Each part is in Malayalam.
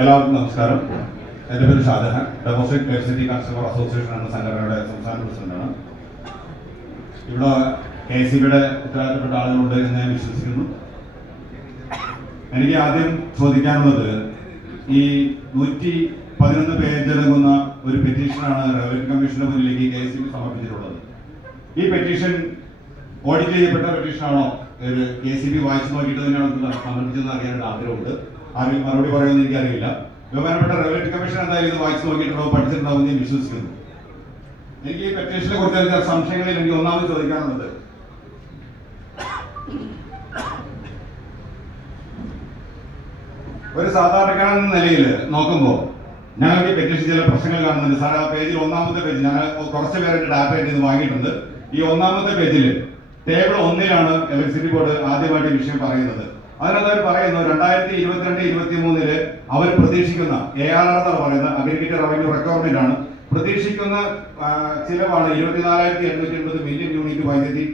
എല്ലാവർക്കും നമസ്കാരം. എൻ്റെ പേര് ഷാജഹാൻ. ഡെമോസ്ട്രേറ്റ് ഇലക്ട്രിസിറ്റി കൺസ്യൂമർ അസോസിയേഷൻ എന്ന സംഘടനയുടെ സംസ്ഥാന പ്രസിഡന്റാണ്. ഇവിടെ KCBയുടെ ഉത്തരവാദിത്തപ്പെട്ട ആളുകളുണ്ട് എന്ന് ഞാൻ വിശ്വസിക്കുന്നു. എനിക്ക് ആദ്യം ചോദിക്കാനുള്ളത്, ഈ 111 പേജടങ്ങുന്ന ഒരു പെറ്റീഷനാണ് റവന്യൂ കമ്മീഷന്റെ മുന്നിലേക്ക് KCB സമർപ്പിച്ചിട്ടുള്ളത്. ഈ പെറ്റീഷൻ ഓഡിറ്റ് ചെയ്യപ്പെട്ട പെറ്റീഷനാണോ, KCB വായിച്ചു നോക്കിയിട്ട് തന്നെയാണ് സമർപ്പിച്ചതെന്ന് അറിയാനുള്ള ആഗ്രഹമുണ്ട്. ആരും മറുപടി പറയുമെന്ന് എനിക്കറിയില്ല. ബഹുമാനപ്പെട്ട റവന്യൂ കമ്മീഷൻ എന്തായാലും ഇത് വായിച്ചു നോക്കിയിട്ടുണ്ടാവും, പഠിച്ചിട്ടുണ്ടാവും ഞാൻ വിശ്വസിക്കുന്നു. എനിക്ക് ഈ പെറ്റീഷനെ കുറിച്ച് ചില സംശയങ്ങളിൽ എനിക്ക് ഒന്നാമത് ചോദിക്കാനുള്ളത്, ഒരു സാധാരണക്കാരൻ എന്ന നിലയിൽ നോക്കുമ്പോൾ ഞങ്ങൾക്ക് ഈ പെറ്റീഷൻ ചില പ്രശ്നങ്ങൾ കാണുന്നുണ്ട്. സാർ, ആ പേജിൽ ഒന്നാമത്തെ പേജ് ഞങ്ങൾ കുറച്ച് പേരുടെ ഡാറ്റ ഇത് വാങ്ങിയിട്ടുണ്ട്. ഈ ഒന്നാമത്തെ പേജിൽ ടേബിൾ 1 ഇലക്ട്രിസിറ്റി ബോർഡ് ആദ്യമായിട്ട് വിഷയം പറയുന്നത്. അതിനകത്ത് അവർ പറയുന്നു, 2022-23 അവർ പ്രതീക്ഷിക്കുന്ന ARR എന്നാണ് പറയുന്നത്, അഗ്രിഗേറ്റഡ് റവന്യൂ റിക്വയർമെന്റ് ആണ്. പ്രതീക്ഷിക്കുന്ന ചിലവാണ് 24,880 മില്യൺ യൂണിറ്റ് വൈദ്യുതി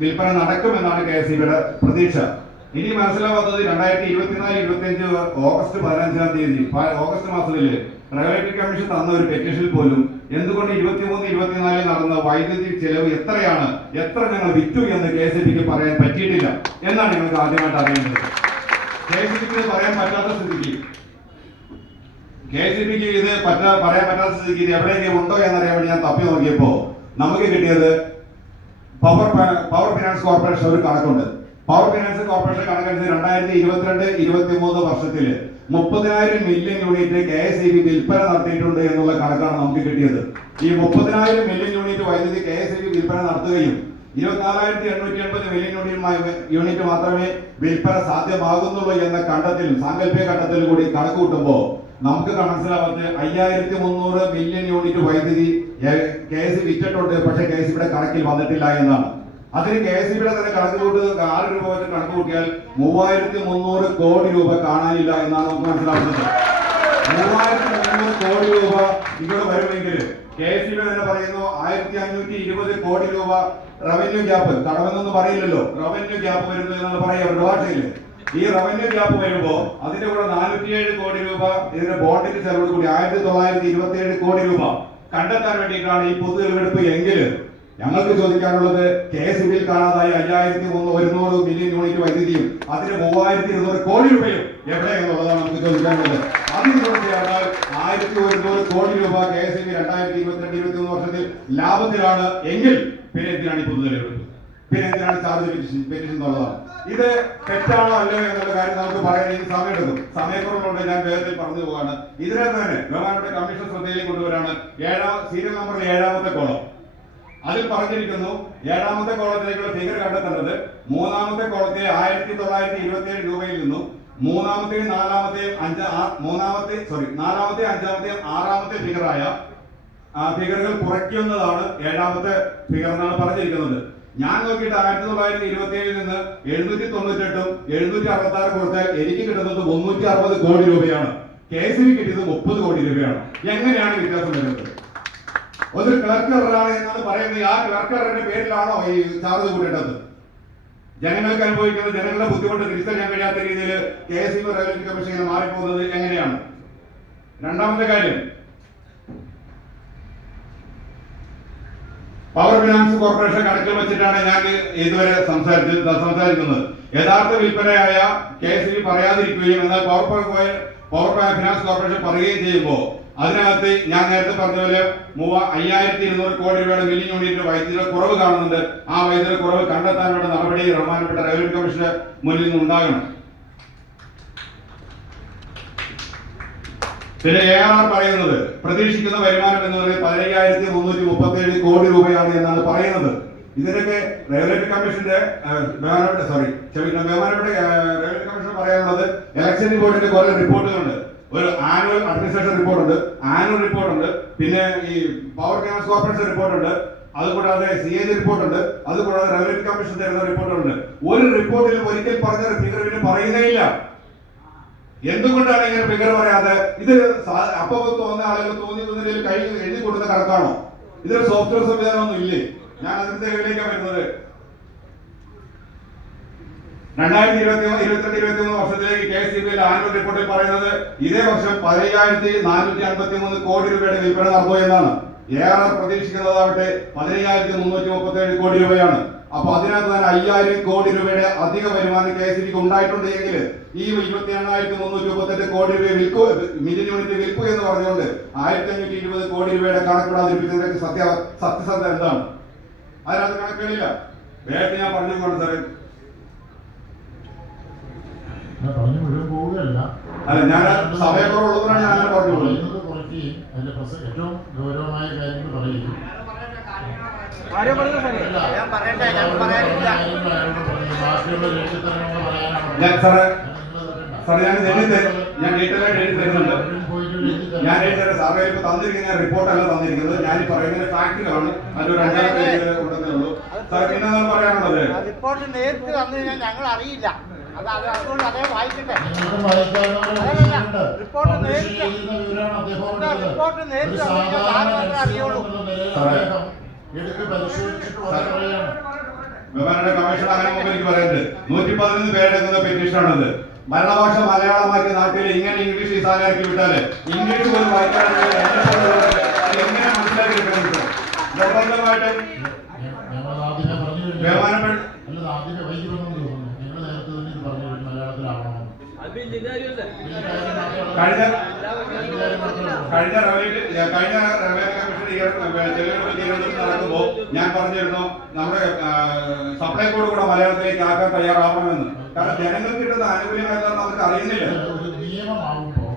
വിൽപ്പന നടക്കുമെന്നാണ് KCBയുടെ പ്രതീക്ഷ. ഇനി മനസ്സിലാവാത്തത് 2024-25 ഓഗസ്റ്റ് 15-ാം തീയതി ഓഗസ്റ്റ് മാസത്തിൽ റവന്യൂ കമ്മീഷൻ തന്ന ഒരു പെറ്റീഷനിൽ പോലും എന്തുകൊണ്ട് 23-24 നടന്ന വൈദ്യുതി ചെലവ് എത്രയാണ്, എത്ര ഞങ്ങൾ വിറ്റു എന്ന് KCBക്ക് പറയാൻ പറ്റിയിട്ടില്ല എന്നാണ് ഞങ്ങൾക്ക് ആദ്യമായിട്ട് അറിയേണ്ടത്. KCBക്ക് പറയാൻ പറ്റാത്ത സ്ഥിതിക്ക്, KCBക്ക് ഇത് പറയാൻ പറ്റാത്ത സ്ഥിതിക്ക് ഇത് എവിടെയെങ്കിലും ഉണ്ടോ എന്നറിയാൻ വേണ്ടി ഞാൻ തപ്പി നോക്കിയപ്പോൾ നമുക്ക് കിട്ടിയത് പവർ ഫിനാൻസ് കോർപ്പറേഷൻ ഒരു കണക്കുണ്ട്. പവർ ഫിനാൻസ് കോർപ്പറേഷൻ കണക്കനുസരിച്ച് 2022-23 വർഷത്തിൽ 30,000 മില്യൺ യൂണിറ്റ് KCB വിൽപ്പന നടത്തിയിട്ടുണ്ട് എന്നുള്ള കണക്കാണ് നമുക്ക് കിട്ടിയത്. ഈ 30,000 മില്യൺ യൂണിറ്റ് വൈദ്യുതി KCB വിൽപ്പന നടത്തുകയും 24,880 മില്യൺ യൂണിറ്റ് മാത്രമേ വിൽപ്പന സാധ്യമാകുന്നുള്ളൂ എന്ന സാങ്കല്പിക കണ്ടെത്തൽ കൂടി കണക്ക് കൂട്ടുമ്പോൾ നമുക്ക് മനസ്സിലാവാത്ത 5,300 മില്യൺ യൂണിറ്റ് വൈദ്യുതി KCB വിറ്റിട്ടുണ്ട്. പക്ഷേ KCBയുടെ കണക്കിൽ വന്നിട്ടില്ല എന്നാണ്. അതിന് KCBയുടെ തന്നെ കണക്ക് കൂട്ട് 6 രൂപ വെച്ച് കണക്ക് കൂട്ടിയാൽ 3,300 കോടി രൂപ കാണാനില്ല എന്നാണ് നമുക്ക് മനസ്സിലാക്കുന്നത്. 3,300 കോടി രൂപ ഇവിടെ വരുമെങ്കിൽ KCB തന്നെ പറയുന്നു 1,520 കോടി രൂപ റവന്യൂ ഗ്യാപ്പ്, കടമെന്നൊന്നും പറയില്ലല്ലോ, റവന്യൂ ഗ്യാപ്പ് വരുന്നു എന്നാണ് പറയുക അവരുടെ ഭാഷയിൽ. ഈ റവന്യൂ ഗ്യാപ്പ് വരുമ്പോ അതിന്റെ കൂടെ 407 കോടി രൂപ ഇതിന്റെ ബോണ്ടിന്റെ ചെലവോട് കൂടി 1,927 കോടി രൂപ കണ്ടെത്താൻ വേണ്ടിയിട്ടാണ് ഈ പൊതു തെളിവെടുപ്പ് എങ്കിൽ ഞങ്ങൾക്ക് ചോദിക്കാനുള്ളത്, KCBയിൽ കാണാതായ 5,100 മില്യൺ യൂണിറ്റ് വൈദ്യുതിയും അതിന് 3,200 കോടി രൂപയും എവിടെ എന്നുള്ളതാണ് നമുക്ക് ചോദിക്കാനുള്ളത്. അതിനോട് ചേർന്നാൽ 1,100 കോടി രൂപ KCB 2022-23 വർഷത്തിൽ ലാഭത്തിലാണ് എങ്കിൽ പിന്നെ എന്തിനാണ് ഈ പൊതു തെളിവെടുപ്പ്, പിന്നെ എന്തിനാണ് ചാർജ് പെറ്റീഷൻ എന്നുള്ളതാണ്. ഇത് തെറ്റാണോ അല്ലയോ എന്നുള്ള കാര്യം നമുക്ക് പറയാൻ എനിക്ക് സമയമെടുക്കും. സമയക്കുറവുണ്ട്, ഞാൻ വേഗത്തിൽ പറഞ്ഞു പോവാണ്. ഇതിനകത്ത് തന്നെ ബഹുമാനപ്പെട്ട കമ്മീഷൻ ശ്രദ്ധയിലേക്ക് കൊണ്ടുവരാണ് സീരിയൽ നമ്പറിൽ 7ാമത്തെ കോളം. അതിൽ പറഞ്ഞിരിക്കുന്നു, 7ാമത്തെ കോളത്തിലേക്കുള്ള ഫിഗർ കണ്ടെത്തേണ്ടത് 3ാമത്തെ കോളത്തിലെ 1,927 രൂപയിൽ നിന്നും 3ാമത്തെയും 4ാമത്തെയും 5ാമത്തെയും 6ാമത്തെ ഫിഗറായ ഫിഗറുകൾ കുറയ്ക്കുന്നതാണ് 7ാമത്തെ ഫിഗർ എന്നാണ് പറഞ്ഞിരിക്കുന്നത്. ഞാൻ നോക്കിയിട്ട് 1927 നിന്ന് 798-ഉം 766 കൊടുത്താൽ എനിക്ക് കിട്ടുന്നത് 360 കോടി രൂപയാണ്. KCB കിട്ടിയത് 30 കോടി രൂപയാണ്. എങ്ങനെയാണ് വ്യത്യാസം വരുന്നത്? ഒരു ക്ലർക്കറാണ് എന്നാണ് പറയുന്നത്. ആ ക്ലർക്കറിന്റെ പേരിലാണോ ഈ ചാർജ് കൂട്ടേണ്ടത്? ജനങ്ങൾക്ക് അനുഭവിക്കുന്നത്, ജനങ്ങളുടെ ബുദ്ധിമുട്ട് തിരിച്ചറിയാൻ കഴിയാത്ത രീതിയിൽ KCB റവന്യൂ കമ്മീഷൻ ഇങ്ങനെ മാറിപ്പോകുന്നത് എങ്ങനെയാണ്? രണ്ടാമത്തെ കാര്യം, പവർ ഫിനാൻസ് കോർപ്പറേഷൻ കണക്കിൽ വെച്ചിട്ടാണ് ഞാൻ ഇതുവരെ സംസാരിക്കുന്നത്. യഥാർത്ഥ വിൽപ്പനയായ KCB പറയാതിരിക്കുകയും എന്നാൽ പവർ ഫിനാൻസ് കോർപ്പറേഷൻ പറയുകയും ചെയ്യുമ്പോൾ അതിനകത്ത് ഞാൻ നേരത്തെ പറഞ്ഞ പോലെ 5,200 കോടി രൂപയുടെ മില്യൺ യൂണിറ്റ് വൈദ്യുതിയുടെ കുറവ് കാണുന്നുണ്ട്. ആ വൈദ്യുതി കുറവ് കണ്ടെത്താൻ വേണ്ട നടപടി ബഹുമാനപ്പെട്ട റവന്യൂ കമ്മീഷന്റെ മുന്നിൽ നിന്ന് ഉണ്ടാകണം. പിന്നെ ARR പറയുന്നത് പ്രതീക്ഷിക്കുന്ന വരുമാനം എന്ന് പറയുന്നത് 15,337 കോടി രൂപയാണ് എന്നാണ് പറയുന്നത്. ഇതിനൊക്കെ റവന്യൂ കമ്മീഷന്റെ ബഹുമാനപ്പെട്ട റവന്യൂ കമ്മീഷൻ പറയാനുള്ളത്, ഇലക്ഷൻ ബോർഡിന്റെ കുറെ റിപ്പോർട്ടുകളുണ്ട്. ഒരു ആനുവൽ അഡ്മിനിസ്ട്രേഷൻ റിപ്പോർട്ടുണ്ട്, ആനുവൽ റിപ്പോർട്ടുണ്ട്, പിന്നെ ഈ പവർ ഫിനാൻസ് കോർപ്പറേഷൻ റിപ്പോർട്ടുണ്ട്, അതുകൂടാതെ CAG റിപ്പോർട്ടുണ്ട്, അതുകൂടാതെ റവന്യൂ കമ്മീഷൻ തരുന്ന റിപ്പോർട്ടുകളുണ്ട്. ഒരു റിപ്പോർട്ടിലും ഒരിക്കൽ പറഞ്ഞ ഫിഗർ പിന്നെ പറയുന്നേ ഇല്ല. എന്തുകൊണ്ടാണ് ഇങ്ങനെ ഫിഗർ പറയാതെ? ഇത് അപ്പൊ തോന്നുന്ന ആളുകൾ തോന്നിയതിൽ കൈ എഴുതി കൊടുക്കുന്ന കണക്കാണോ? ഇതൊരു സോഫ്റ്റ്വെയർ സംവിധാനമൊന്നും ഇല്ലേ? ഞാൻ അതിന്റെ തെളിവിലേക്കാണ് വരുന്നത്. 2022-23 വർഷത്തിലേക്ക് KSEBിയിലെ ആനുവൽ റിപ്പോർട്ടിൽ പറയുന്നത് ഇതേ വർഷം 15,453 കോടി രൂപയുടെ വിൽപ്പന നടന്നു എന്നാണ്. ARR പ്രതീക്ഷിക്കുന്നതാവട്ടെ 15,337 കോടി രൂപയാണ്. അപ്പൊ അതിനകത്ത് തന്നെ 5,000 കോടി രൂപയുടെ അധിക വരുമാനം KSEBിക്ക് ഉണ്ടായിട്ടുണ്ട് എങ്കിൽ ഈ 28,338 കോടി രൂപ മില്യൺ യൂണിറ്റ് വിൽക്കൂ എന്ന് പറഞ്ഞുകൊണ്ട് 1,520 കോടി രൂപയുടെ കണക്കൂടെ അവതരിപ്പിച്ചതിന്റെ സത്യസന്ധത എന്താണ്? അതിനകത്ത് കണക്കുകളില്ല. വേഗത്തിൽ ഞാൻ പറഞ്ഞുകൊണ്ട് സാറേ, അല്ല ഞാൻ സമയക്കുറവുള്ളതുകൊണ്ടാണ് ഞാൻ അങ്ങനെ പറഞ്ഞു കുറയ്ക്കുകയും അതിന്റെ ഏറ്റവും ഗൗരവമായ കാര്യങ്ങൾ പറയുകയും ഞാൻ ഡീറ്റെയിൽ ആയിട്ട് എഴുതി തരുന്നുണ്ട്. ഞാൻ എഴുതി തരാം. സാറേ ഇപ്പൊ തന്നിരിക്കുന്ന റിപ്പോർട്ടല്ല തന്നിരിക്കുന്നത്. ഞാൻ ഈ പറയുന്ന ഫാക്ടുകളാണ്. അതിലൊരു 5-6 പേജ് ഉണ്ടെന്നേ ഉള്ളൂ. സാർ പിന്നെ പറയാനുള്ളത് റിപ്പോർട്ട് നേരിട്ട് തന്നു കഴിഞ്ഞാൽ ഞങ്ങൾ അറിയില്ല. അതുകൊണ്ട് അതേ വായിക്കട്ടെ. റിപ്പോർട്ട് നേരിട്ട് അറിയുള്ളൂ. ബഹുമാനപ്പെട്ട കമ്മീഷൻ അങ്ങനെ മുമ്പ് എനിക്ക് പറയുന്നത് 111 പേരെടുക്കുന്ന പെറ്റീഷനാണത്. മരണഭാഷ മലയാളമാക്കി നാട്ടിൽ ഇങ്ങനെ ഇംഗ്ലീഷ് ഈ സാധനം വിട്ടാല് ഇംഗ്ലീഷ് പോലും വായിക്കാനുള്ള എങ്ങനെ മനസ്സിലാക്കി എടുക്കണം? നിർബന്ധമായിട്ടും ബഹുമാനപ്പെട്ട കഴിഞ്ഞ നടക്കുമ്പോ ഞാൻ പറഞ്ഞിരുന്നു നമ്മുടെ സപ്ലൈകോഡ് കൂടെ മലയാളത്തിലേക്ക് ആക്കാൻ തയ്യാറാവണമെന്ന്. കാരണം ജനങ്ങൾക്ക് കിട്ടുന്ന ആനുകൂല്യങ്ങൾ എന്താണെന്ന് നമുക്ക് അറിയുന്നില്ല. നിയമമാവുമ്പോൾ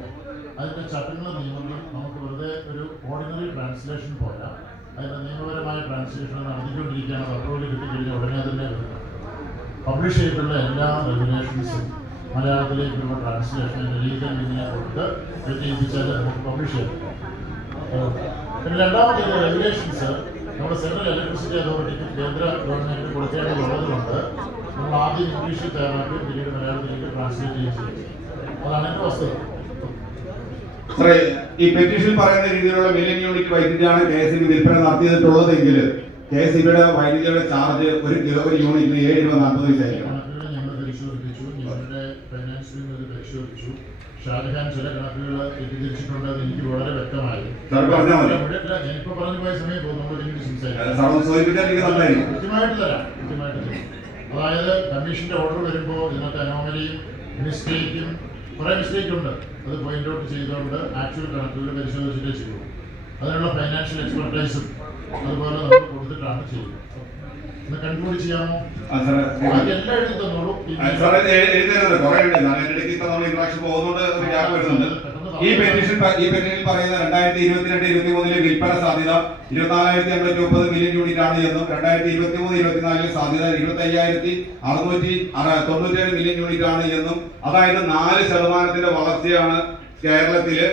അതിന്റെ ചട്ടങ്ങളും നിയമങ്ങളും നമുക്ക് വെറുതെ ഒരു ഓർഡിനറി ട്രാൻസ്ലേഷൻ പോരാ. അതിന്റെ നിയമപരമായ ട്രാൻസ്ലേഷൻ നടത്തിക്കൊണ്ടിരിക്കുകയാണ്. അപ്രൂവൽ കിട്ടിക്കഴിഞ്ഞാൽ ഉടനെ തന്നെ പബ്ലിഷ് ചെയ്തിട്ടുള്ള എല്ലാ റെഗുലേഷൻസും മലയാളത്തിലേക്കുള്ള ട്രാൻസ്ലേഷൻ ലീഗൽ മീനിനെ കൊടുത്ത് എത്തിച്ചാൽ നമുക്ക് പബ്ലിഷ് ചെയ്യാം. പിന്നെ രണ്ടാമത്തെ റെഗുലേഷൻസ് നമ്മുടെ സെൻട്രൽ ഇലക്ട്രിസിറ്റി അതോറിറ്റിക്കും കേന്ദ്ര ഗവൺമെന്റിന് കൊടുക്കേണ്ടതുള്ളത് കൊണ്ട് നമ്മൾ ആദ്യം ഇംഗ്ലീഷിൽ തയ്യാറാക്കി പിന്നീട് മലയാളത്തിലേക്ക് ട്രാൻസ്ലേറ്റ് ചെയ്യുകയും ചെയ്യും. അതാണ് എൻ്റെ വസ്തുത. ഈ പെറ്റീഷൻ പറയുന്ന രീതിയിലുള്ള മില്യൺ യൂണിറ്റ് വൈദ്യുതിയാണ് KSEB വിൽപ്പന നടത്തിയിട്ടുള്ളതെങ്കിൽ KSEBിയുടെ വൈദ്യുതിയുടെ ചാർജ് ഒരു യൂണിറ്റിന് 7 രൂപ 40 പൈസയായിരിക്കും. പരിശോധിച്ചു. ഷാജഹാൻ ചില കണക്കുകൾ തെറ്റിദ്ധരിച്ചിട്ടുണ്ടെന്ന് എനിക്ക് വളരെ വ്യക്തമായി. ഞാനിപ്പോ പറഞ്ഞു പോയ സമയം നമ്മൾ കൃത്യമായിട്ട് തരാം. അതായത് കമ്മീഷന്റെ ഓർഡർ വരുമ്പോൾ ഇതിനകത്ത് അനോമലിയും മിസ്റ്റേക്കും കുറെ മിസ്റ്റേക്ക് ഉണ്ട്. അത് പോയിന്റ് ഔട്ട് ചെയ്തുകൊണ്ട് ആക്ച്വൽ കണക്കുകൾ പരിശോധിച്ചിട്ടേ ചെയ്യൂ. അതിനുള്ള ഫൈനാൻഷ്യൽ എക്സ്പെർട്ടൈസും അതുപോലെ നമ്മൾ കൊടുത്തിട്ടാണ് ചെയ്യുന്നത്. കൺക്ലൂഡ് ചെയ്യാമോ? എല്ലാം എഴുതി തന്നോളൂ. ഈ പെറ്റീഷൻ പറയുന്ന 2022-23 വിൽപ്പന സാധ്യത 24,530 മില്യൺ യൂണിറ്റ് ആണ് എന്നും 2023-24 സാധ്യത 25,697 മില്യൺ യൂണിറ്റ് ആണ് എന്നും, അതായത് 4% വളർച്ചയാണ് കേരളത്തില്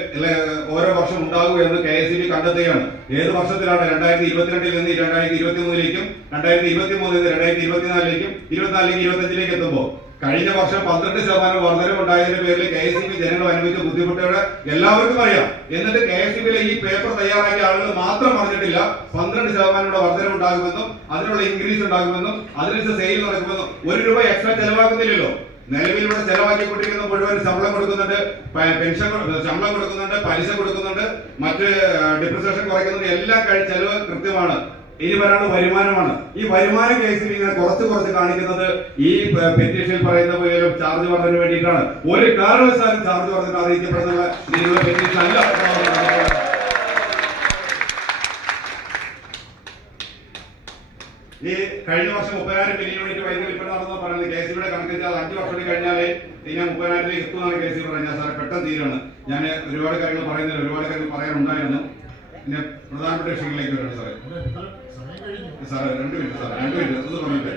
ഓരോ വർഷം ഉണ്ടാകുക എന്ന് KSEB കണ്ടെത്തുകയാണ്. ഏത് വർഷത്തിലാണ്? 2022 നിന്ന് 2023ലേക്കും 2023 നിന്ന് 2024ലേക്കും 24ലേക്ക് 25ലേക്ക് എത്തുമ്പോൾ കഴിഞ്ഞ വർഷം 12% വർധനവുണ്ടായതിന്റെ പേരിൽ KSEB ജനങ്ങൾ അനുഭവിച്ച ബുദ്ധിമുട്ടുകൾ എല്ലാവർക്കും അറിയാം. എന്നിട്ട് KSEBിലെ ഈ പേപ്പർ തയ്യാറാക്കിയ ആളുകൾ മാത്രം പറഞ്ഞിട്ടില്ല 12% വർധനവുണ്ടാകുമെന്നും അതിനുള്ള ഇൻക്രീസ് ഉണ്ടാകുമെന്നും അതിനനുസരിച്ച് സെയിൽ നടക്കുമെന്നും. 1 രൂപ എക്സ്ട്രാ ചെലവാക്കുന്നില്ലല്ലോ. നിലവിലൂടെ ചെലവാക്കിക്കൊണ്ടിരിക്കുന്ന മുഴുവൻ ശമ്പളം കൊടുക്കുന്നുണ്ട്, പെൻഷൻ ശമ്പളം കൊടുക്കുന്നുണ്ട്, പലിശ കൊടുക്കുന്നുണ്ട്, മറ്റ് ഡിപ്രിസിയേഷൻ കുറയ്ക്കുന്നുണ്ട്. എല്ലാം ചെലവ് കൃത്യമാണ്. ഇനി വരാണ് വരുമാനമാണ്. ഈ വരുമാനം KSEB ഇങ്ങനെ കുറച്ച് കാണിക്കുന്നത് ഈ പെറ്റീഷനിൽ പറയുന്ന പോലും ചാർജ് വർദ്ധനു വേണ്ടിയിട്ടാണ്. ഒരു കാരണവശാലും ചാർജ് വർദ്ധന അറിയിക്കപ്പെടുന്ന രീതിയിലുള്ള പെറ്റീഷൻ അല്ല. ഈ കഴിഞ്ഞ വർഷം 30,000 മില്യൺ യൂണിറ്റ് വൈദ്യുതി വിൽപ്പന നടന്നു പറയുന്നത് KSEBിയുടെ കണക്ക് 5 വർഷം കഴിഞ്ഞാലേ പിന്നെ 30,000 എത്തുമെന്നാണ് KSEB പറഞ്ഞത്. സാറെ പെട്ടെന്ന് തീരാണ്. ഞാൻ ഒരുപാട് കാര്യങ്ങൾ പറയുന്നില്ല, ഒരുപാട് കാര്യങ്ങൾ പറയാനുണ്ടായിരുന്നു. പിന്നെ പ്രധാനപ്പെട്ട വിഷയങ്ങളിലേക്ക് വരണം സാറേ. സാറേ 2 മിനിറ്റ് സാറേ, 2 മിനിറ്റ് ഒന്ന് പറഞ്ഞിട്ട്.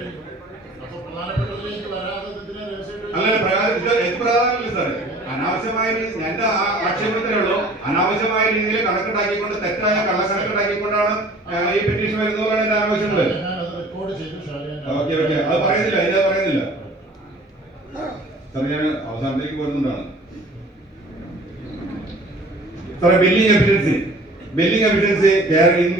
അല്ല പ്രധാനമല്ല സാറേ, അനാവശ്യമായ എന്റെ ആക്ഷേപത്തിലേ ഉള്ളൂ. അനാവശ്യമായ രീതിയിൽ കണക്കുണ്ടാക്കിക്കൊണ്ട് തെറ്റായ കള്ളക്കണക്കുണ്ടാക്കിക്കൊണ്ടാണ് ഈ പെറ്റീഷൻ വരുന്നതാണ് എന്റെ ആവശ്യമുള്ളത്. ഓക്കെ അത് പറയുന്നില്ല, അതിന്റെ പറയുന്നില്ല സാർ. ഞാൻ അവസാനത്തേക്ക് വരുന്നതാണ് സാറേ. ബില്ലിംഗ് എഫിഷ്യൻസി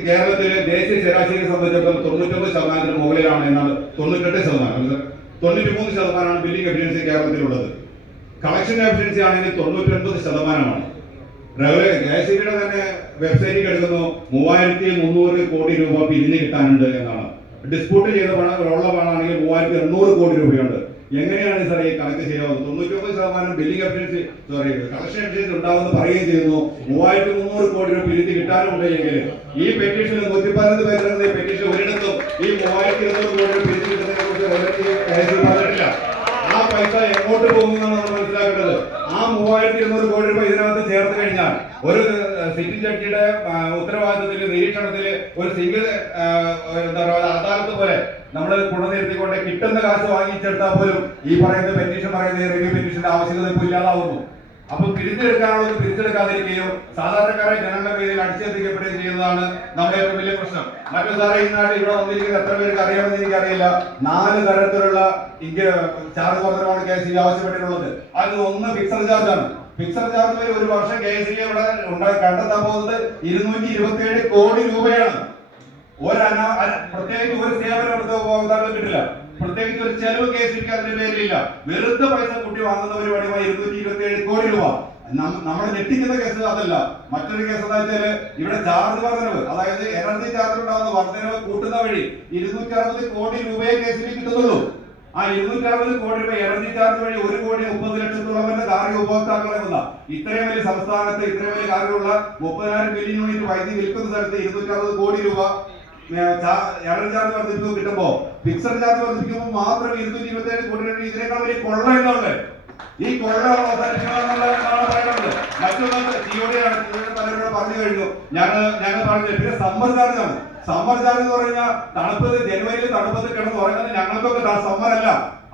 കേരളത്തിലെ ദേശീയ ശരാശരിയെ സംബന്ധിച്ചിടത്തോളം 99% മുകളിലാണ് എന്നാണ്. 98%. 93% ബില്ലിംഗ് എഫിഷ്യൻസി കേരളത്തിലുള്ളത്. കളക്ഷൻ എഫിഷ്യൻസി ആണെങ്കിൽ 99%. KSEBിയുടെ തന്നെ വെബ്സൈറ്റിൽ എടുക്കുന്നു 3300 കോടി രൂപ പിരിഞ്ഞ് കിട്ടാനുണ്ട് എന്നാണ്. ഡിസ്പ്യൂട്ട് ചെയ്ത ഉള്ള പണമാണെങ്കിൽ 3800 കോടി രൂപയുണ്ട്. എങ്ങനെയാണ് സാർ ഈ കണക്ക് ചെയ്യാവുന്നത്? 99% ബില്ലിംഗ് എഫിഷ്യൻസി കളക്ഷൻ എഫിഷ്യൻസി ഉണ്ടാവുമെന്ന് പറയുകയും ചെയ്യുന്നു. 3300 കോടി രൂപ പിരിച്ച് കിട്ടാനുണ്ടെങ്കിൽ ഈ പെറ്റീഷനിൽ 115 പേരുടെ പെറ്റീഷൻ ഒരിടത്തും ഈ 3200 കോടി രൂപ പിരിച്ച് കിട്ടുന്നതിനെ കുറിച്ച് പറഞ്ഞിട്ടില്ല. ആ പൈസ എങ്ങോട്ട് പോകുമെന്നാണ് നമ്മൾ മനസ്സിലാക്കേണ്ടത്. ആ 3200 കോടി രൂപ ഇതിനകത്ത് ചേർത്ത് കഴിഞ്ഞാൽ ഒരു സിറ്റിംഗ് ജഡ്ജിയുടെ ഉത്തരവാദിത്തത്തിൽ നിരീക്ഷണത്തിൽ ഒരു സിംഗിൾ എന്താ പറയുക അദാലത്ത് പോലെ നമ്മൾ ഗുണനിർത്തിക്കൊണ്ട് കിട്ടുന്ന കാശ് വാങ്ങിച്ചെടുത്താൽ പോലും ഈ പറയുന്ന പെറ്റീഷൻ പറയുന്ന റിവ്യൂ പെറ്റീഷന്റെ ആവശ്യകത ഇപ്പോൾ ഇല്ലാതാവുന്നു. അപ്പൊ പിരിച്ചെടുക്കാനുള്ളത് പിരിച്ചെടുക്കാതിരിക്കുകയോ സാധാരണക്കാരെ ജനങ്ങളുടെ പേരിൽ അടിച്ചെത്തിക്കപ്പെടുകയും ചെയ്യുന്നതാണ് നമ്മുടെ ഏറ്റവും വലിയ പ്രശ്നം. മറ്റു സാറേ ഈ നാട്ടിൽ ഇവിടെ വന്നിരിക്കുന്ന എത്ര പേർക്ക് അറിയാമെന്ന് എനിക്കറിയില്ല. 4 തരത്തിലുള്ള ചാർജ് വർധനമാണ് KSEB ആവശ്യപ്പെട്ടിട്ടുള്ളത്. അതിൽ ഒന്ന് ഫിക്സഡ് ചാർജ് ആണ്. ഫിക്സഡ് ചാർജ് വരെ ഒരു വർഷം KSEB ഇവിടെ കണ്ടെത്താൻ പോകുന്നത് 227 കോടി രൂപയാണ്. പ്രത്യേകിച്ച് ഒരു സേവനം ഉപഭോക്താക്കൾ കിട്ടില്ല. പ്രത്യേകിച്ച് ഒരു ചെലവ് KSEB അതിന്റെ പേരിലില്ല. വെറുതെ പൈസ കൂട്ടി വാങ്ങുന്ന പരിപാടിയുമായി 227 കോടി രൂപ. നമ്മൾ ഞെട്ടിക്കുന്ന കേസ് അതല്ല. മറ്റൊരു കേസ് എന്താ വെച്ചാല് ഇവിടെ ചാർജ് വർധനവ്, അതായത് എനർജി ചാർജ് ഉണ്ടാകുന്ന വർധനവ് കൂട്ടുന്ന വഴി 260 കോടി രൂപയെ KSEB കിട്ടുന്നുള്ളൂ. ആ 260 കോടി രൂപ എനർജി ചാർജ് വഴി 1,30,00,000 വരുന്ന കാർഷിക ഉപഭോക്താക്കളെ വന്ന ഇത്രയും വലിയ സംസ്ഥാനത്ത് ഇത്രയും വലിയ കാർഷികമുള്ള 30,000 മില്യൺ യൂണിറ്റ് വൈദ്യുതി വിൽക്കുന്ന സ്ഥലത്ത് 260 കോടി രൂപ എനർജി ചാർജ് വർദ്ധിപ്പിക്കുമ്പോൾ കിട്ടുമ്പോ ഫിക്സഡ് ചാർജ് വർദ്ധിപ്പിക്കുമ്പോൾ മാത്രം 227 കോടി രൂപ ഇതിനേക്കാൾ വലിയ കൊള്ള എന്നുള്ളത്. ഈ കൊള്ള അവസാനിപ്പിക്കണമെന്നുള്ളതാണ് പറയുന്നത്. മറ്റൊന്ന് COD പലരോട് പറഞ്ഞു കഴിഞ്ഞു. ഞങ്ങൾ പറഞ്ഞില്ല. പിന്നെ സമ്മർ ചാർജ് ആണ്. സമ്മർ ചാർജ് എന്ന് പറഞ്ഞാൽ തണുപ്പത് ജനുവരിയിൽ തണുപ്പത്ത് കിടന്ന് പറയുന്നത് ഞങ്ങൾക്കൊക്കെ സമ്മർ അല്ല.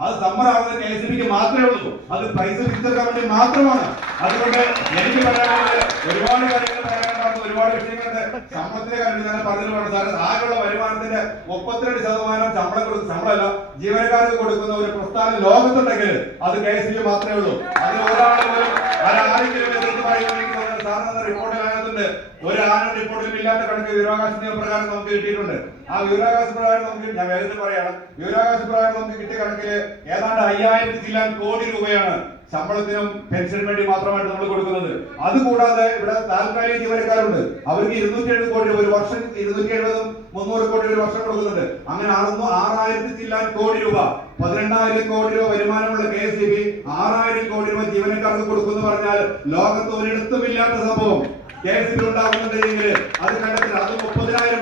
അത് സമ്മർ ആവുന്നത് KSEBക്ക് മാത്രമേ ഉള്ളൂ. അത് പൈസ തിരിച്ചെടുക്കാൻ വേണ്ടി മാത്രമാണ്. അതുകൊണ്ട് എനിക്ക് പറയാനുള്ളത് ഒരുപാട് കാര്യങ്ങൾ പറയാനുണ്ടാകുന്ന ഒരുപാട് വിഷയങ്ങളുണ്ട്. ശമ്പളത്തിന്റെ കാര്യം ഞാൻ പറഞ്ഞിട്ടുണ്ട് സാർ. ആകെയുള്ള വരുമാനത്തിന്റെ 32% ശമ്പളം കൊടുക്കും. ശമ്പളമല്ല, ജീവനക്കാർക്ക് കൊടുക്കുന്ന ഒരു പ്രസ്ഥാനം ലോകത്തുണ്ടെങ്കിൽ അത് KSEB മാത്രമേ ഉള്ളൂ. അതിൽ ഒരാൾ പോലും ആരെങ്കിലും എതിർത്ത് പറയുകയാണെങ്കിൽ സാറിന് റിപ്പോർട്ടിനകത്തുണ്ട്. ഒരു ആനും റിപ്പോർട്ടിൽ ഇല്ലാത്ത കണക്ക് വിവരാവകാശ നിയമപ്രകാരം നമുക്ക് കിട്ടിയിട്ടുണ്ട്. ആ വിവരാവകാശ പ്രകാരം നമുക്ക്, ഞാൻ വേഗത്തിൽ പറയാണ്, വിവരാവകാശ പ്രകാരം നമുക്ക് കിട്ടിയ കണക്കില് ഏതാണ്ട് 5000 ചില്ലാൻ കോടി രൂപയാണ് ശമ്പളത്തിനും പെൻഷനും വേണ്ടി മാത്രമായിട്ട് നമ്മൾ കൊടുക്കുന്നത്. അതുകൂടാതെ ഇവിടെ താൽക്കാലിക ജീവനക്കാരുണ്ട്. അവർക്ക് 270 കോടി ഒരു വർഷം, 270 300 കോടി ഒരു വർഷം കൊടുക്കുന്നുണ്ട്. അങ്ങനെ 6000 ചില്ലാൻ കോടി രൂപ, 12000 കോടി രൂപ വരുമാനമുള്ള KSEB 6000 കോടി രൂപ ജീവനക്കാർക്ക് കൊടുക്കുന്നു പറഞ്ഞാൽ ലോകത്ത് ഒരിടത്തും ഇല്ലാത്ത സംഭവം KSEB ഉണ്ടാകുന്നുണ്ടെങ്കിൽ അത് കണ്ടെത്തി. അത് 30,000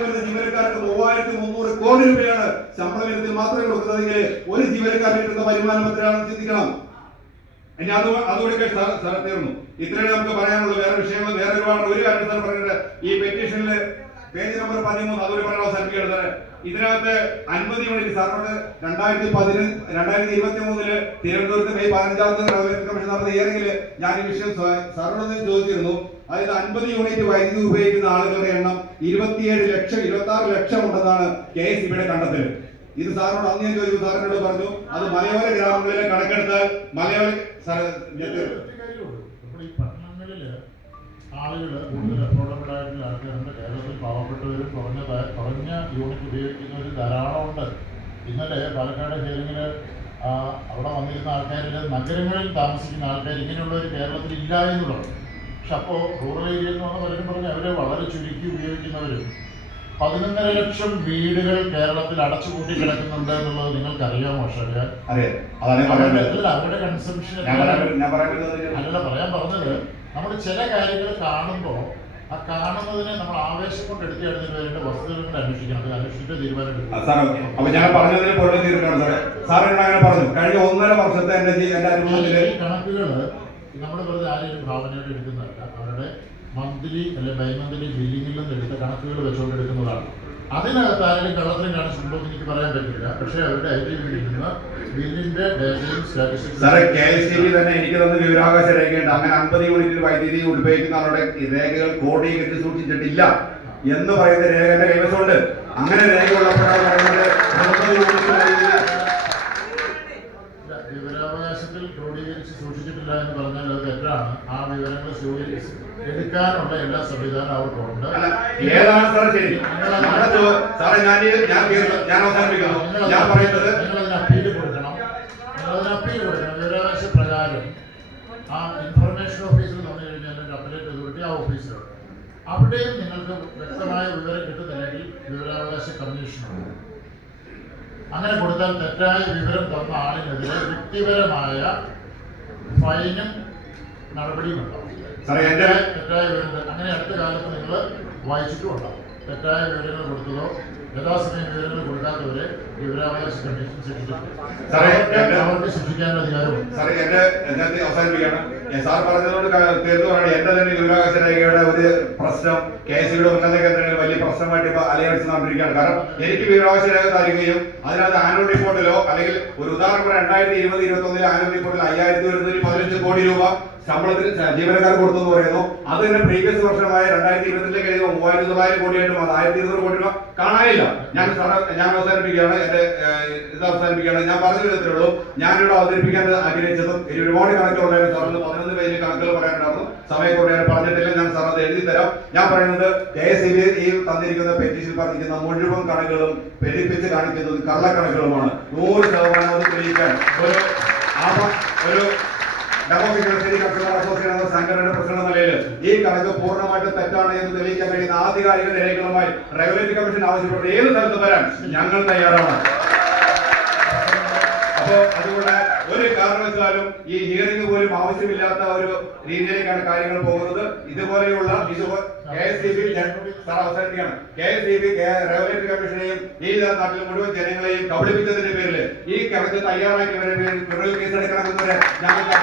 വരുന്ന ജീവനക്കാർക്ക് 3300 കോടി രൂപയാണ് ശമ്പള ഇനത്തിൽ മാത്രമേ കൊടുക്കുന്നതെങ്കിൽ ഒരു ജീവനക്കാരൻ കിട്ടുന്ന വരുമാനം എത്രയാണെന്ന് ചിന്തിക്കണം. ഇനി അതുകൂടി സാർ തീർന്നു. ഇത്രയും നമുക്ക് പറയാനുള്ളൂ. വേറെ വിഷയങ്ങൾ വേറെ ഒരുപാട്. ഒരു കാര്യം സാർ പറഞ്ഞിട്ട് ഈ പെറ്റീഷനിൽ പേജ് നമ്പർ 13 അതുകൂടി പറയാൻ അവസാനിപ്പിക്കുകയാണ് സാറേ. ഇതിനകത്ത് 50 യൂണിറ്റ് സാറിനോട് 2023 തിരുവനന്തപുരത്ത് മെയ് 15 കമ്മീഷൻ നടന്ന ഹിയറിംഗിൽ ഞാൻ ഈ വിഷയം സാറിനോട് ചോദിച്ചിരുന്നു. അതായത് 50 യൂണിറ്റ് വൈദ്യുതി ഉപയോഗിക്കുന്ന ആളുകളുടെ എണ്ണം 26 ലക്ഷം ഉണ്ടെന്നാണ് KSEBയുടെ കണ്ടെത്തൽ. ഇത് സാറിനോട് അന്ന് ഞാൻ ചോദിച്ചു. സാറിനോട് പറഞ്ഞു അത് മലയോര ഗ്രാമങ്ങളിലെ കണക്കെടുത്താൽ ആളുകൾ കൂടുതൽ അഫോർഡബിൾ ആയിട്ടുള്ള ആൾക്കാരുണ്ട്. കേരളത്തിൽ പാവപ്പെട്ടവരും കുറഞ്ഞ യൂണിറ്റ് ഉപയോഗിക്കുന്നവരും ധാരാളം ഉണ്ട്. ഇന്നലെ പാലക്കാട് ഹിയറിംഗിൽ അവിടെ വന്നിരുന്ന ആൾക്കാരിൽ നഗരങ്ങളിൽ താമസിക്കുന്ന ആൾക്കാർ ഇങ്ങനെയുള്ളവർ കേരളത്തിൽ ഇല്ല എന്ന് പറഞ്ഞു. പക്ഷെ അപ്പോൾ റൂറൽ ഏരിയയിൽ നിന്ന് പലരും പറഞ്ഞ് അവരെ വളരെ ചുരുക്കി ഉപയോഗിക്കുന്നവരും 11.5 ലക്ഷം വീടുകൾ കേരളത്തിൽ അടച്ചുപൂട്ടി കിടക്കുന്നുണ്ട് എന്നുള്ളത് നിങ്ങൾക്ക് അറിയാമോ? അവരുടെ കൺസംഷൻ അല്ല പറയാൻ പറഞ്ഞത്. നമ്മൾ ചില കാര്യങ്ങൾ കാണുമ്പോൾ ആ കാണുന്നതിനെ നമ്മൾ ആവേശം കൊണ്ട് എടുത്തിടുന്നതിന് വേണ്ട വസ്തുതകൾ അന്വേഷിക്കണം. അത് അന്വേഷിച്ചിട്ട് തീരുമാനം എടുക്കും. കഴിഞ്ഞ 1.5 വർഷത്തെ ഈ കണക്കുകൾ നമ്മൾ വെറുതെ ആരെയും ഭാവനയോടെ എടുക്കുന്നതല്ല. അവരുടെ മന്ത്ലി അല്ലെങ്കിൽ ബൈമന്ത്ലി ബില്ലിങ്ങിൽ നിന്ന് എടുത്ത കണക്കുകൾ വെച്ചുകൊണ്ട് എടുക്കുന്നതാണ്. അതിനകത്ത് ആരെങ്കിലും കള്ളത്തരം കാണിച്ചിട്ടുണ്ടോ എന്ന് എനിക്ക് പറയാൻ പറ്റില്ല. പക്ഷേ അവരുടെ ഐഡിയ ബില്ലിന്റെ ഡേറ്റയും സ്റ്റാറ്റിസ്റ്റിക്സ് KSEB തന്നെ എനിക്ക് തന്ന വിവരാവകാശ രേഖയുണ്ട്. അങ്ങനെ 50 യൂണിറ്റ് വൈദ്യുതി ഉപയോഗിക്കുന്ന ആളുടെ രേഖകൾ കോടീകരിച്ച് സൂക്ഷിച്ചിട്ടില്ല എന്ന് പറയുന്ന രേഖ എന്റെ കൈവശമുണ്ട്. അങ്ങനെ രേഖയുള്ളപ്പോഴാണ് പറയുന്നത് വിവരാവകാശത്തിൽ ക്രോഡീകരിച്ച് സൂക്ഷിച്ചിട്ടില്ല എന്ന് പറഞ്ഞാൽ അത് തെറ്റാണ്. ആ വിവരങ്ങൾ എടുക്കാനുള്ള എല്ലാ സംവിധാനവും അവർക്കുണ്ട്. അല്ല, ഏതാണ് സാർ ശരി? സാറേ ഞാൻ അവസാനിപ്പിക്കുന്നു. ഞാൻ പറയുന്നത് നിങ്ങളതിന് അപ്പീൽ കൊടുക്കണം. വിവരാവകാശ പ്രകാരം ആ ഇൻഫർമേഷൻ ഓഫീസിൽ വന്നു കഴിഞ്ഞാൽ ഒരു അപ്പലേറ്റ് അതോറിറ്റി ആ ഓഫീസിലുണ്ട്. അവിടെയും നിങ്ങൾക്ക് വ്യക്തമായ വിവരം കിട്ടുന്നില്ലെങ്കിൽ വിവരാവകാശ കമ്മീഷനുണ്ട്. അങ്ങനെ കൊടുത്താൽ തെറ്റായ വിവരം തന്ന ആളിനെതിരെ വ്യക്തിപരമായ ഫൈനും നടപടിയും ഉണ്ടാവും. തെറ്റായ വിവരങ്ങൾ അങ്ങനെ അടുത്ത കാലത്ത് നിങ്ങൾ വായിച്ചിട്ടും ഉണ്ടാവും. തെറ്റായ വിവരങ്ങൾ കൊടുത്തതോ യഥാസമയം വിവരങ്ങൾ കൊടുക്കാത്തവരെ വിവരാവകാശ കമ്മീഷൻ ശിക്ഷിക്കും. അവർക്ക് ശിക്ഷിക്കാനുള്ള അധികാരമുണ്ട്. സാറേ എന്റെ അവസാനിപ്പിക്കുകയാണ്. സാർ പറഞ്ഞതുകൊണ്ട് തീർന്നു പറയുന്നത് എന്റെ തന്നെ വിവരാവകാശ രേഖയുടെ ഒരു പ്രശ്നം KSBയുടെ ഉന്നത കേന്ദ്രങ്ങളിൽ വലിയ പ്രശ്നമായിട്ട് ഇപ്പൊ അലയൻസ് നടന്നിരിക്കുകയാണ്. കാരണം എനിക്ക് വിവരാവകാശ രേഖ തരികയും അതിനകത്ത് ആനുവൽ റിപ്പോർട്ടിലോ അല്ലെങ്കിൽ ഒരു ഉദാഹരണം 2020-21 ആനുവൽ റിപ്പോർട്ടിൽ 5015 കോടി രൂപ ശമ്പളത്തിൽ ജീവനക്കാർ കൊടുത്തെന്ന് പറയുന്നു. അത് തന്നെ പ്രീവിയസ് വർഷമായ 2020 കഴിയുമ്പോൾ 3900 കോടിയായിട്ടും അത് 1200 കോടി രൂപ കാണാനില്ല. ഞാൻ അവസാനിപ്പിക്കുകയാണ്. എന്റെ ഇത് അവസാനിപ്പിക്കുകയാണ്. ഞാൻ പറഞ്ഞ വിധത്തിലേ ഉള്ളൂ. ഞാനിവിടെ അവതരിപ്പിക്കാൻ ആഗ്രഹിച്ചതും ഇനി ഒരുപാട് കണക്കുകളുണ്ടായിരുന്നു. സാറിന് 11 പേജിൽ കണക്കുകൾ പറയാനുണ്ടായിരുന്നു. സമയക്കൂടെ ഞാൻ പറഞ്ഞിട്ടില്ല. ഞാൻ സാർ അത് എഴുതി തരാം. ഞാൻ പറയുന്നത് KSB ഈ തന്നിരിക്കുന്ന പെറ്റീഷനിൽ പറഞ്ഞിരിക്കുന്ന മുഴുവൻ കണക്കുകളും പെരുപ്പിച്ച് കാണിക്കുന്നത് കള്ളക്കണക്കുകളുമാണ്. 100% അത് തെളിയിക്കാൻ ഒരു ഡെമോക്രാറ്റിക് കൺസ്യൂമർ അസോസിയേഷൻ എന്ന സംഘടനയുടെ പ്രസിഡന്റ് എന്ന നിലയിൽ ഈ കണക്ക് പൂർണ്ണമായിട്ടും തെറ്റാണ് എന്ന് തെളിയിക്കാൻ കഴിയുന്ന ആധികാരിക രേഖകളുമായി റെഗുലേറ്ററി കമ്മീഷൻ ആവശ്യപ്പെട്ട ഏത് സ്ഥലത്ത് വരാൻ ഞങ്ങൾ തയ്യാറാണ്. അപ്പോ അതുകൊണ്ട് ഒരു കാരണവശാലും ഈ ഹിയറിംഗ് പോലും ആവശ്യമില്ലാത്ത ഒരു രീതിയിലേക്കാണ് കാര്യങ്ങൾ പോകുന്നത്. ഇതുപോലെയുള്ള KSB അവസാനിപ്പിക്കുകയാണ്. KSB റെഗുലേറ്ററി കമ്മീഷനെയും ഈ നാട്ടിലെ മുഴുവൻ ജനങ്ങളെയും കബളിപ്പിച്ചതിന്റെ പേരിൽ ഈ കണക്ക് തയ്യാറാക്കിയവരെ ക്രിമിനൽ കേസ് എടുക്കണമെന്നവരെ ഞങ്ങൾക്ക്